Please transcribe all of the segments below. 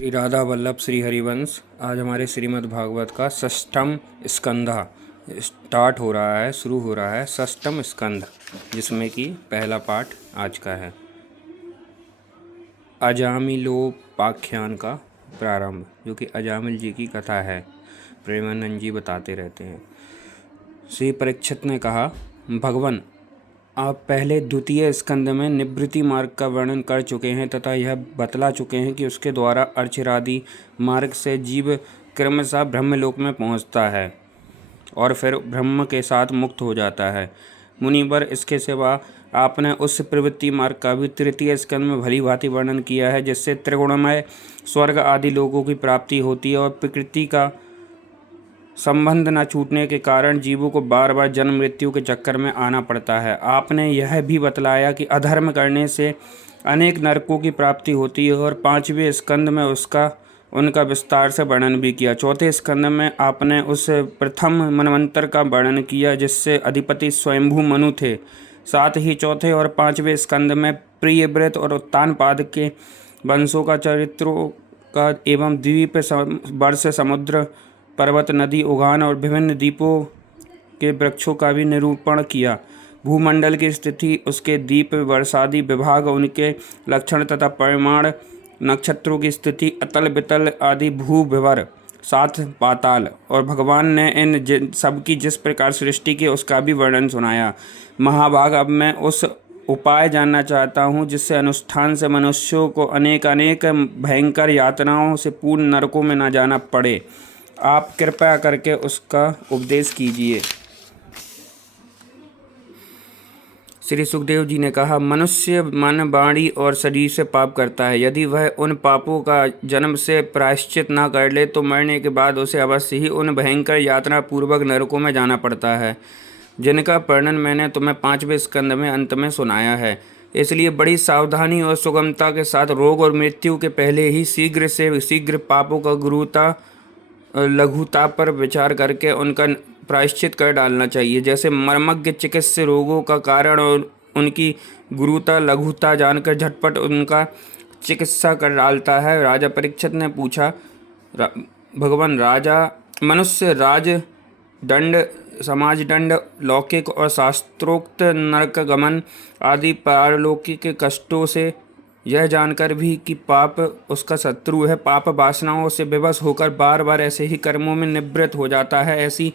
श्री राधा वल्लभ श्री हरिवंश। आज हमारे श्रीमद् भागवत का षष्ठम स्कंधा स्टार्ट हो रहा है, शुरू हो रहा है षष्ठम स्कंध, जिसमें कि पहला पाठ आज का है अजामिलोपाख्यान का प्रारंभ, जो कि अजामिल जी की कथा है। प्रेमानंद जी बताते रहते हैं। श्री परीक्षित ने कहा, भगवान, आप पहले द्वितीय स्कंद में निवृत्ति मार्ग का वर्णन कर चुके हैं तथा यह बतला चुके हैं कि उसके द्वारा अर्चिरादि मार्ग से जीव क्रमशः ब्रह्मलोक में पहुंचता है और फिर ब्रह्म के साथ मुक्त हो जाता है। मुनिवर, इसके सिवा आपने उस प्रवृत्ति मार्ग का भी तृतीय स्कंद में भली भांति वर्णन किया है, जिससे त्रिगुणमय स्वर्ग आदि लोगों की प्राप्ति होती है और प्रकृति का संबंध न छूटने के कारण जीवों को बार बार जन्म मृत्यु के चक्कर में आना पड़ता है। आपने यह भी बतलाया कि अधर्म करने से अनेक नरकों की प्राप्ति होती है और पांचवें स्कंद में उनका विस्तार से वर्णन भी किया। चौथे स्कंद में आपने उस प्रथम मनवंतर का वर्णन किया जिससे अधिपति स्वयंभू मनु थे। साथ ही चौथे और पांचवें स्कंद में प्रियव्रत और उत्तानपाद के वंशों का चरित्रों का एवं द्वीप वर्ष समुद्र पर्वत नदी उद्यान और विभिन्न द्वीपों के वृक्षों का भी निरूपण किया। भूमंडल की स्थिति, उसके द्वीप वर्षादि विभाग, उनके लक्षण तथा परिमाण, नक्षत्रों की स्थिति, अतल वितल आदि भू विवर, साथ पाताल, और भगवान ने इन सब की जिस प्रकार सृष्टि की उसका भी वर्णन सुनाया। महाभाग, अब मैं उस उपाय जानना चाहता हूँ जिससे अनुष्ठान से मनुष्यों को अनेक अनेक भयंकर यातनाओं से पूर्ण नरकों में न जाना पड़े। आप कृपया करके उसका उपदेश कीजिए। श्री सुखदेव जी ने कहा, मनुष्य मन, वाणी और शरीर से पाप करता है। यदि वह उन पापों का जन्म से प्रायश्चित न कर ले तो मरने के बाद उसे अवश्य ही उन भयंकर यातना पूर्वक नरकों में जाना पड़ता है, जिनका वर्णन मैंने तुम्हें पांचवें स्कंद में अंत में सुनाया है। इसलिए बड़ी सावधानी और सुगमता के साथ रोग और मृत्यु के पहले ही शीघ्र से शीघ्र पापों का गुरुता लघुता पर विचार करके उनका प्रायश्चित कर डालना चाहिए। जैसे मर्मज्ञ चिकित्सक रोगों का कारण और उनकी गुरुता लघुता जानकर झटपट उनका चिकित्सा कर डालता है। राजा परीक्षित ने पूछा, भगवान, मनुष्य राज दंड, समाज दंड, लौकिक और शास्त्रोक्त नरक गमन आदि पारलौकिक कष्टों से यह जानकर भी कि पाप उसका शत्रु है, पाप वासनाओं से विवश होकर बार बार ऐसे ही कर्मों में निवृत्त हो जाता है, ऐसी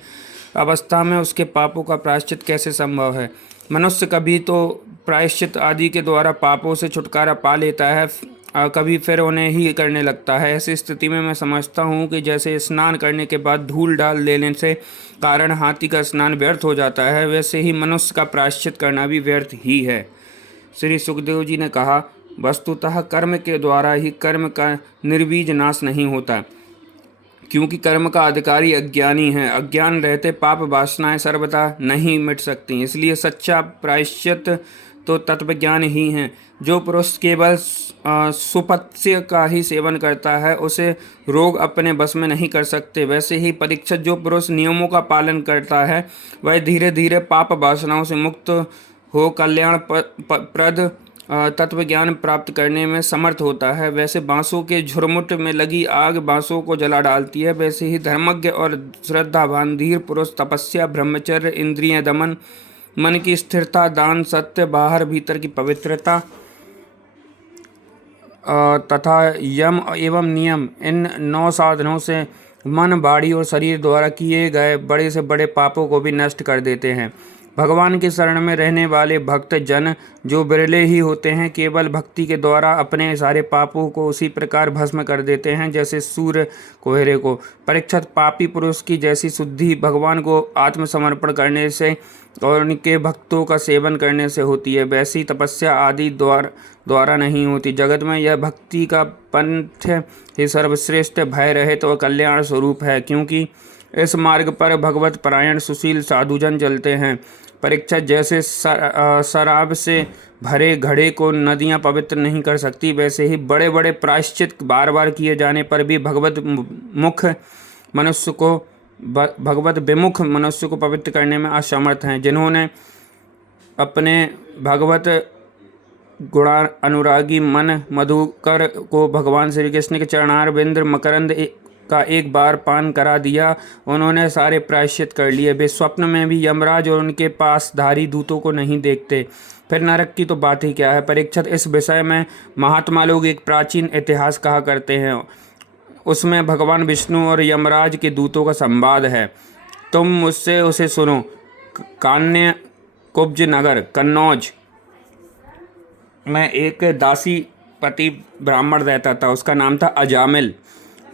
अवस्था में उसके पापों का प्रायश्चित कैसे संभव है? मनुष्य कभी तो प्रायश्चित आदि के द्वारा पापों से छुटकारा पा लेता है, कभी फिर उन्हें ही करने लगता है। ऐसी स्थिति में मैं समझता हूँ कि जैसे स्नान करने के बाद धूल डाल लेने से कारण हाथी का स्नान व्यर्थ हो जाता है, वैसे ही मनुष्य का प्रायश्चित करना भी व्यर्थ ही है। श्री सुखदेव जी ने कहा, वस्तुतः कर्म के द्वारा ही कर्म का निर्बीज नाश नहीं होता, क्योंकि कर्म का अधिकारी अज्ञानी है। अज्ञान रहते पाप वासनाएं सर्वदा नहीं मिट सकती। इसलिए सच्चा प्रायश्चित तो तत्वज्ञान ही है। जो पुरुष केवल सुपथ्य का ही सेवन करता है उसे रोग अपने बस में नहीं कर सकते। वैसे ही परीक्षित, जो पुरुष नियमों का पालन करता है वह धीरे धीरे पाप वासनाओं से मुक्त हो कल्याण प्रद तत्व ज्ञान प्राप्त करने में समर्थ होता है। वैसे बांसों के झुरमुट में लगी आग बांसों को जला डालती है, वैसे ही धर्मज्ञ और श्रद्धावान धीर पुरुष तपस्या, ब्रह्मचर्य, इंद्रिय दमन, मन की स्थिरता, दान, सत्य, बाहर भीतर की पवित्रता तथा यम एवं नियम, इन 9 साधनों से मन, वाणी और शरीर द्वारा किए गए बड़े से बड़े पापों को भी नष्ट कर देते हैं। भगवान के शरण में रहने वाले भक्त जन जो बिरले ही होते हैं, केवल भक्ति के द्वारा अपने सारे पापों को उसी प्रकार भस्म कर देते हैं जैसे सूर्य कोहरे को। परीक्षित, पापी पुरुष की जैसी शुद्धि भगवान को आत्मसमर्पण करने से और उनके भक्तों का सेवन करने से होती है, वैसी तपस्या आदि द्वारा नहीं होती। जगत में यह भक्ति का पंथ ही सर्वश्रेष्ठ, भय रहित और कल्याण स्वरूप है, क्योंकि इस मार्ग पर भगवत परायण सुशील साधुजन चलते हैं। परीक्षा, जैसे शराब से भरे घड़े को नदियां पवित्र नहीं कर सकती, वैसे ही बड़े बड़े प्रायश्चित बार बार किए जाने पर भी भगवत विमुख मनुष्य को पवित्र करने में असमर्थ हैं। जिन्होंने अपने भगवत गुणा अनुरागी मन मधुकर को भगवान श्री कृष्ण के चरणारविंद मकरंद का एक बार पान करा दिया, उन्होंने सारे प्रायश्चित कर लिए। वे स्वप्न में भी यमराज और उनके पासधारी दूतों को नहीं देखते, फिर नरक की तो बात ही क्या है। परीक्षित, इस विषय में महात्मा लोग एक प्राचीन इतिहास कहा करते हैं, उसमें भगवान विष्णु और यमराज के दूतों का संवाद है, तुम मुझसे उसे सुनो। कान्य कुब्ज नगर कन्नौज में एक दासी पति ब्राह्मण रहता था, उसका नाम था अजामिल।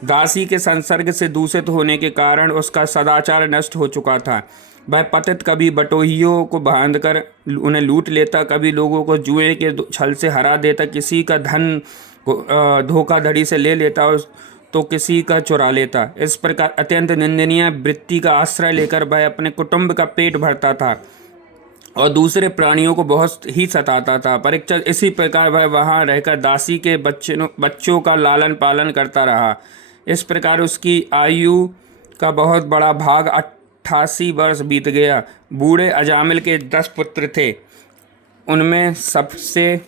दासी के संसर्ग से दूषित होने के कारण उसका सदाचार नष्ट हो चुका था। वह पतित कभी बटोहियों को बांधकर उन्हें लूट लेता, कभी लोगों को जुए के छल से हरा देता, किसी का धन धोखाधड़ी से ले लेता और तो किसी का चुरा लेता। इस प्रकार अत्यंत निंदनीय वृत्ति का आश्रय लेकर वह अपने कुटुंब का पेट भरता था और दूसरे प्राणियों को बहुत ही सताता था। परीक्षित, इसी प्रकार वह वहाँ रहकर दासी के बच्चों का लालन पालन करता रहा। इस प्रकार उसकी आयु का बहुत बड़ा भाग 88 वर्ष बीत गया। बूढ़े अजामिल के 10 पुत्र थे, उनमें सबसे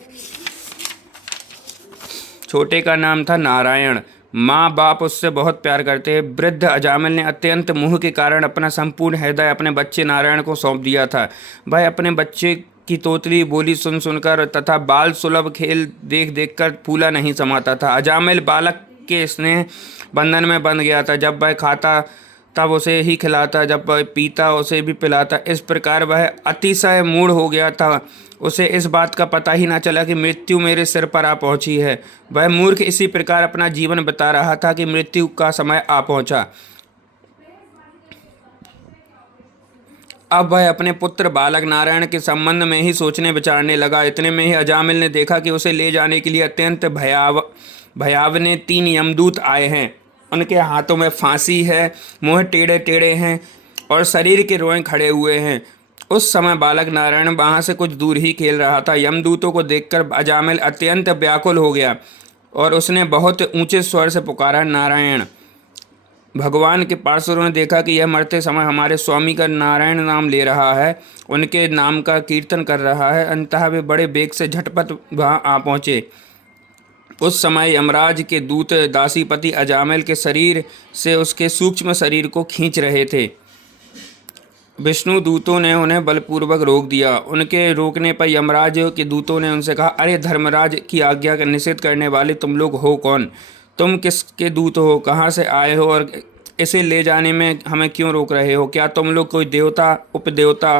छोटे का नाम था नारायण। माँ बाप उससे बहुत प्यार करते हैं। वृद्ध अजामिल ने अत्यंत मोह के कारण अपना संपूर्ण हृदय अपने बच्चे नारायण को सौंप दिया था। वह अपने बच्चे की तोतली बोली सुन सुनकर तथा बाल सुलभ खेल देख देख कर फूला नहीं समाता था। अजामिल बालक के स्नेह बंधन में बंध गया था। जब वह खाता तब उसे ही खिलाता, जब वह पीता उसे भी पिलाता। इस प्रकार वह अतिशय मूढ़ हो गया था। उसे इस बात का पता ही ना चला कि मृत्यु मेरे सिर पर आ पहुंची है। वह मूर्ख इसी प्रकार अपना जीवन बिता रहा था कि मृत्यु का समय आ पहुंचा। अब वह अपने पुत्र बालक नारायण के संबंध में ही सोचने विचारने लगा। इतने में ही अजामिल ने देखा कि उसे ले जाने के लिए अत्यंत भयावने 3 यमदूत आए हैं। उनके हाथों में फांसी है, मुँह टेढ़े टेढ़े हैं और शरीर के रोएं खड़े हुए हैं। उस समय बालक नारायण वहाँ से कुछ दूर ही खेल रहा था। यमदूतों को देखकर अजामिल अत्यंत व्याकुल हो गया और उसने बहुत ऊंचे स्वर से पुकारा, नारायण। भगवान के पार्षदों ने देखा कि यह मरते समय हमारे स्वामी का नारायण नाम ले रहा है, उनके नाम का कीर्तन कर रहा है। अंततः वे बड़े बेग से झटपट वहाँ आ पहुँचे। उस समय यमराज के दूत दासीपति अजामिल के शरीर से उसके सूक्ष्म शरीर को खींच रहे थे। विष्णु दूतों ने उन्हें बलपूर्वक रोक दिया। उनके रोकने पर यमराज के दूतों ने उनसे कहा, अरे धर्मराज की आज्ञा का निषेध करने वाले तुम लोग हो कौन? तुम किसके दूत हो? कहाँ से आए हो और इसे ले जाने में हमें क्यों रोक रहे हो? क्या तुम लोग कोई देवता, उपदेवता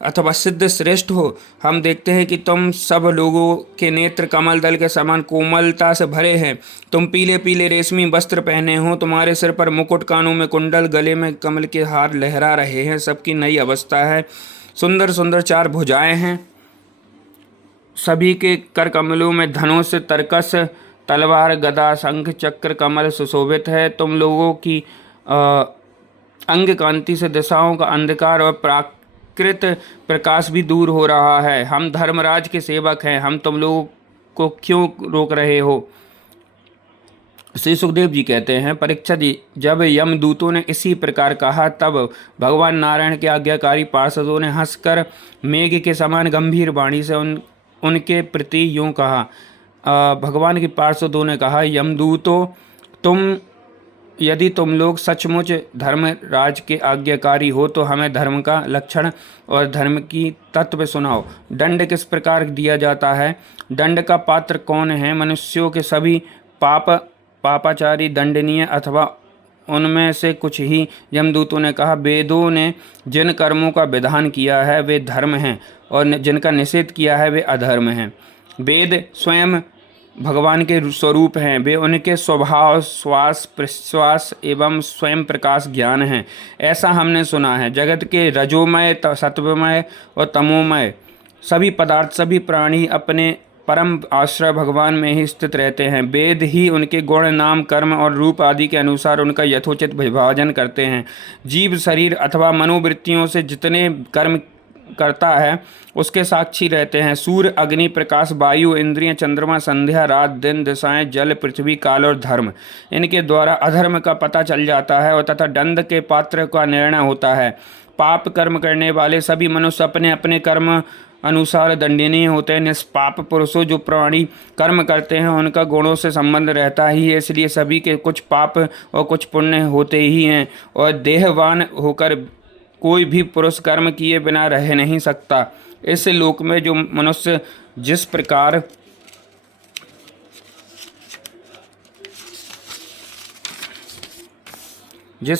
अथवा सिद्ध श्रेष्ठ हो? हम देखते हैं कि तुम सब लोगों के नेत्र कमल दल के समान कोमलता से भरे हैं। तुम पीले पीले रेशमी वस्त्र पहने हो, तुम्हारे सिर पर मुकुट, कानों में कुंडल, गले में कमल के हार लहरा रहे हैं। सबकी नई अवस्था है। सुंदर सुंदर 4 भुजाएं हैं। सभी के कर कमलों में धनुष, तरकस, तलवार, गदा, शंख, चक्र, कमल सुशोभित है। तुम लोगों की अंग कांति से दिशाओं का अंधकार और प्राकृत प्रकाश भी दूर हो रहा है। हम धर्मराज के सेवक हैं, हम तुम लोगों को क्यों रोक रहे हो? श्री सुखदेव जी कहते हैं, परीक्षित जी, जब यमदूतों ने इसी प्रकार कहा तब भगवान नारायण के आज्ञाकारी पार्षदों ने हंसकर मेघ के समान गंभीर वाणी से उनके प्रति यूँ कहा। भगवान के पार्षदों ने कहा, यमदूतों, यदि तुम लोग सचमुच धर्मराज के आज्ञाकारी हो तो हमें धर्म का लक्षण और धर्म की तत्व सुनाओ। दंड किस प्रकार दिया जाता है? दंड का पात्र कौन है? मनुष्यों के सभी पापाचारी दंडनीय अथवा उनमें से कुछ ही? यमदूतों ने कहा, वेदों ने जिन कर्मों का विधान किया है वे धर्म हैं और जिनका निषेध किया है वे अधर्म हैं। वेद स्वयं भगवान के स्वरूप हैं। वे उनके स्वभाव, श्वास प्रश्वास एवं स्वयं प्रकाश ज्ञान हैं, ऐसा हमने सुना है। जगत के रजोमय, सत्वमय और तमोमय सभी पदार्थ, सभी प्राणी अपने परम आश्रय भगवान में ही स्थित रहते हैं। वेद ही उनके गुण, नाम, कर्म और रूप आदि के अनुसार उनका यथोचित विभाजन करते हैं। जीव शरीर अथवा मनोवृत्तियों से जितने कर्म करता है उसके साक्षी रहते हैं। सूर्य, अग्नि, प्रकाश, वायु, इंद्रियां, चंद्रमा, संध्या, रात, दिन, दिशाएं, जल, पृथ्वी, काल और धर्म, इनके द्वारा अधर्म का पता चल जाता है और तथा दंड के पात्र का निर्णय होता है। पाप कर्म करने वाले सभी मनुष्य अपने अपने कर्म अनुसार दंडनीय होते हैं। निष्पाप पुरुषों जो प्राणी कर्म करते हैं उनका गुणों से संबंध रहता ही है, इसलिए सभी के कुछ पाप और कुछ पुण्य होते ही हैं। और देहवान होकर कोई भी पुरुष कर्म किए बिना रह नहीं सकता। इस लोक में जो मनुष्य जिस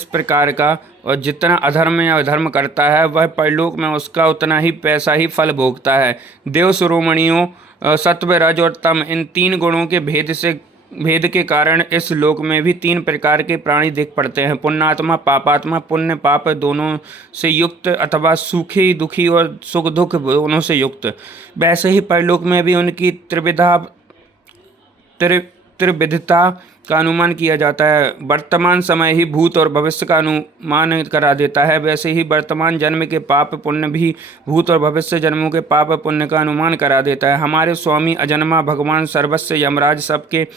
प्रकार का और जितना अधर्म या अधर्म करता है, वह परलोक में उसका उतना ही पैसा ही फल भोगता है। देव शिरोमणियों, सत्व, रज और तम, इन तीन गुणों के भेद के कारण इस लोक में भी तीन प्रकार के प्राणी दिख पड़ते हैं। पुण्यात्मा, पापात्मा। पुण्य पाप दोनों से युक्त अथवा सुखी दुखी और सुख दुख दोनों से युक्त। वैसे ही परलोक में भी उनकी त्रिविधता का अनुमान किया जाता है। वर्तमान समय ही भूत और भविष्य का अनुमान करा देता है, वैसे ही वर्तमान जन्म के पाप पुण्य भी भूत और भविष्य जन्मों के पाप पुण्य का अनुमान करा देता है। हमारे स्वामी अजन्मा भगवान सर्वस्व यमराज सबके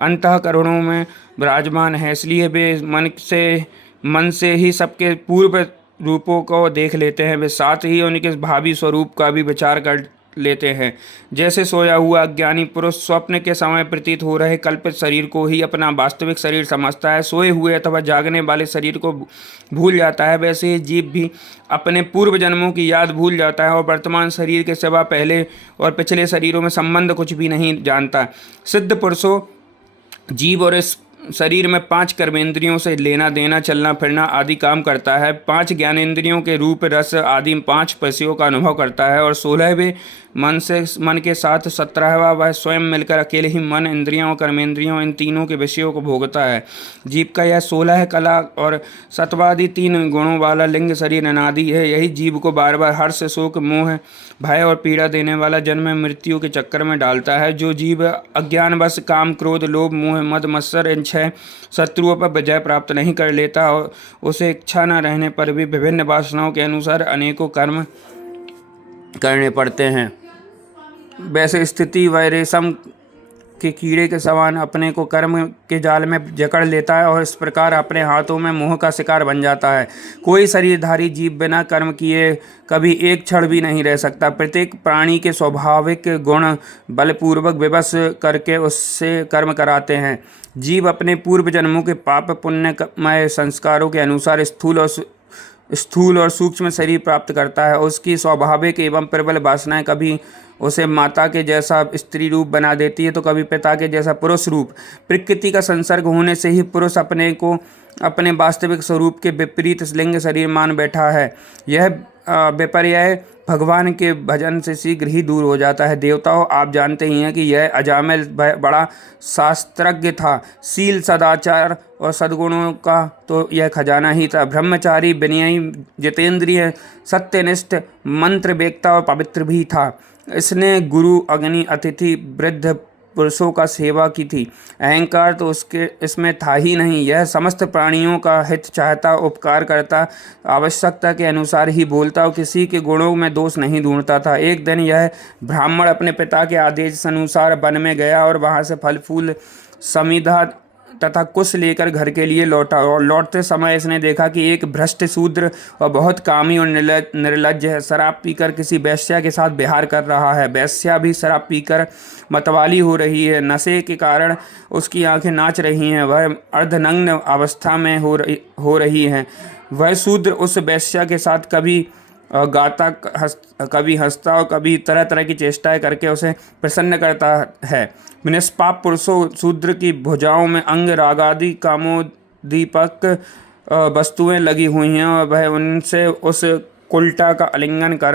अंतःकरणों में विराजमान है, इसलिए वे मन से ही सबके पूर्व रूपों को देख लेते हैं। वे साथ ही उनके भावी स्वरूप का भी विचार कर लेते हैं। जैसे सोया हुआ अज्ञानी पुरुष स्वप्न के समय प्रतीत हो रहे कल्पित शरीर को ही अपना वास्तविक शरीर समझता है, सोए हुए अथवा जागने वाले शरीर को भूल जाता है, वैसे ही जीव भी अपने पूर्व जन्मों की याद भूल जाता है और वर्तमान शरीर के सिवा पहले और पिछले शरीरों में संबंध कुछ भी नहीं जानता। सिद्ध पुरुषों, जीव और इस शरीर में 5 कर्मेंद्रियों से लेना देना, चलना फिरना आदि काम करता है। 5 ज्ञानेंद्रियों के रूप रस आदि 5 विषयों का अनुभव करता है और 16वें मन के साथ 17वां वह स्वयं मिलकर अकेले ही मन, इंद्रियों, कर्मेंद्रियों, इन तीनों के विषयों को भोगता है। जीव का यह 16 कला और सत्वादि 3 गुणों वाला लिंग शरीर अनादि है। यही जीव को बार बार हर्ष, शोक, मोह, भय और पीड़ा देने वाला जन्म मृत्यु के चक्कर में डालता है। जो जीव अज्ञानवश काम, क्रोध, लोभ, मोह, मद, मत्सर इन 6 शत्रुओं पर विजय प्राप्त नहीं कर लेता, और उसे इच्छा न रहने पर भी विभिन्न वासनाओं के अनुसार अनेकों कर्म करने पड़ते हैं। वैसे स्थिति वह रेशम के कीड़े के समान अपने को कर्म के जाल में जकड़ लेता है और इस प्रकार अपने हाथों में मोह का शिकार बन जाता है। कोई शरीरधारी जीव बिना कर्म किए कभी एक क्षण भी नहीं रह सकता। प्रत्येक प्राणी के स्वाभाविक गुण बलपूर्वक विवश करके उससे कर्म कराते हैं। जीव अपने पूर्व जन्मों के पाप पुण्यमय संस्कारों के अनुसार स्थूल और सूक्ष्म शरीर प्राप्त करता है। उसकी स्वाभाविक एवं प्रबल वासनाएं कभी उसे माता के जैसा स्त्री रूप बना देती है तो कभी पिता के जैसा पुरुष रूप। प्रकृति का संसर्ग होने से ही पुरुष अपने को अपने वास्तविक स्वरूप के विपरीत लिंग शरीर मान बैठा है। यह विपर्य भगवान के भजन से शीघ्र ही दूर हो जाता है। देवताओं, आप जानते ही हैं कि यह अजामिल बड़ा शास्त्रज्ञ था। शील, सदाचार और सद्गुणों का तो यह खजाना ही था। ब्रह्मचारी, विनयी, जितेंद्रिय, सत्यनिष्ठ, मंत्र वेत्ता और पवित्र भी था। इसने गुरु, अग्नि, अतिथि, वृद्ध पुरुषों का सेवा की थी। अहंकार तो इसमें था ही नहीं। यह समस्त प्राणियों का हित चाहता, उपकार करता, आवश्यकता के अनुसार ही बोलता और किसी के गुणों में दोष नहीं ढूंढता था। एक दिन यह ब्राह्मण अपने पिता के आदेश अनुसार वन में गया और वहां से फल फूल, समिधा तथा कुश लेकर घर के लिए लौटा। और लौटते समय इसने देखा कि एक भ्रष्ट शूद्र और बहुत कामी और निर्लज्ज है, शराब पीकर किसी वेश्या के साथ विहार कर रहा है। वेश्या भी शराब पीकर मतवाली हो रही है, नशे के कारण उसकी आंखें नाच रही हैं, वह अर्धनग्न अवस्था में हो रही हैं। वह शूद्र उस वेश्या के साथ कभी गाता, कभी हंसता और कभी तरह तरह की चेष्टाएं करके उसे प्रसन्न करता है। निष्पाप पुरुषों, शूद्र की भुजाओं में अंग रागादि कामोदीपक वस्तुएं लगी हुई हैं और वह उनसे उस कुल्टा का आलिंगन कर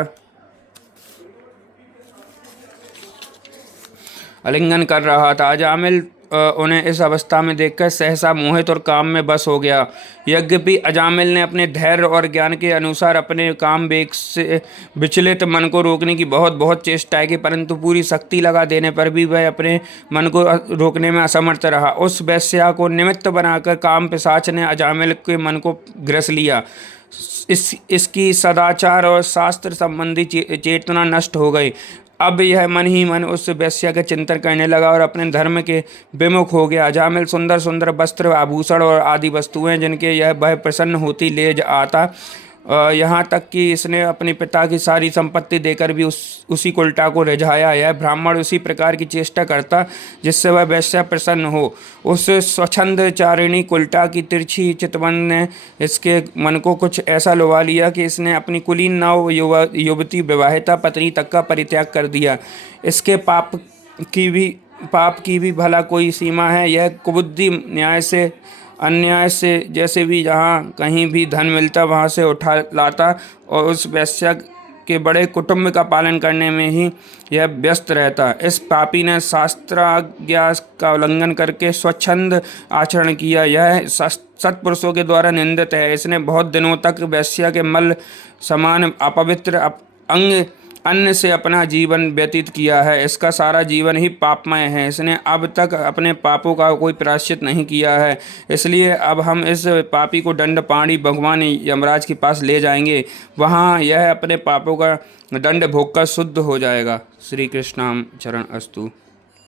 रहा था। अजामिल उन्हें इस अवस्था में देखकर सहसा मोहित और काम में बस हो गया। यद्यपि अजामिल ने अपने धैर्य और ज्ञान के अनुसार अपने काम वेग से विचलित मन को रोकने की बहुत चेष्टाएं की, परंतु पूरी शक्ति लगा देने पर भी वह अपने मन को रोकने में असमर्थ रहा। उस वेश्या को निमित्त बनाकर काम पिशाच ने अजामिल के मन को ग्रस लिया। इसकी सदाचार और शास्त्र संबंधी चेतना नष्ट हो गई। अब यह मन ही मन उस वेश्या का चिंतन करने लगा और अपने धर्म के विमुख हो गया। अजामिल सुंदर सुंदर वस्त्र, आभूषण और आदि वस्तुएं जिनके यह वह प्रसन्न होती ले आता यहाँ तक कि इसने अपने पिता की सारी संपत्ति देकर भी उसी कुल्टा को रिझाया। यह ब्राह्मण उसी प्रकार की चेष्टा करता जिससे वह वैश्या प्रसन्न हो। उस स्वच्छंद चारिणी कुल्टा की तिरछी चितवन ने इसके मन को कुछ ऐसा लुभा लिया कि इसने अपनी कुलीन नव युवती विवाहिता पत्नी तक का परित्याग कर दिया। इसके पाप की भी भला कोई सीमा है। यह कुबुद्धि न्याय से अन्याय से जैसे भी जहाँ कहीं भी धन मिलता वहाँ से उठा लाता और उस वैश्या के बड़े कुटुंब का पालन करने में ही यह व्यस्त रहता। इस पापी ने शास्त्राज्ञा का उल्लंघन करके स्वच्छंद आचरण किया। यह सत्पुरुषों के द्वारा निंदित है। इसने बहुत दिनों तक वैश्या के मल समान अपवित्र अंग अन्न से अपना जीवन व्यतीत किया है। इसका सारा जीवन ही पापमय है। इसने अब तक अपने पापों का कोई प्रायश्चित नहीं किया है। इसलिए अब हम इस पापी को दंडपाणी भगवान यमराज के पास ले जाएंगे। वहाँ यह अपने पापों का दंड भोगकर शुद्ध हो जाएगा। श्री कृष्णाम चरण अस्तु।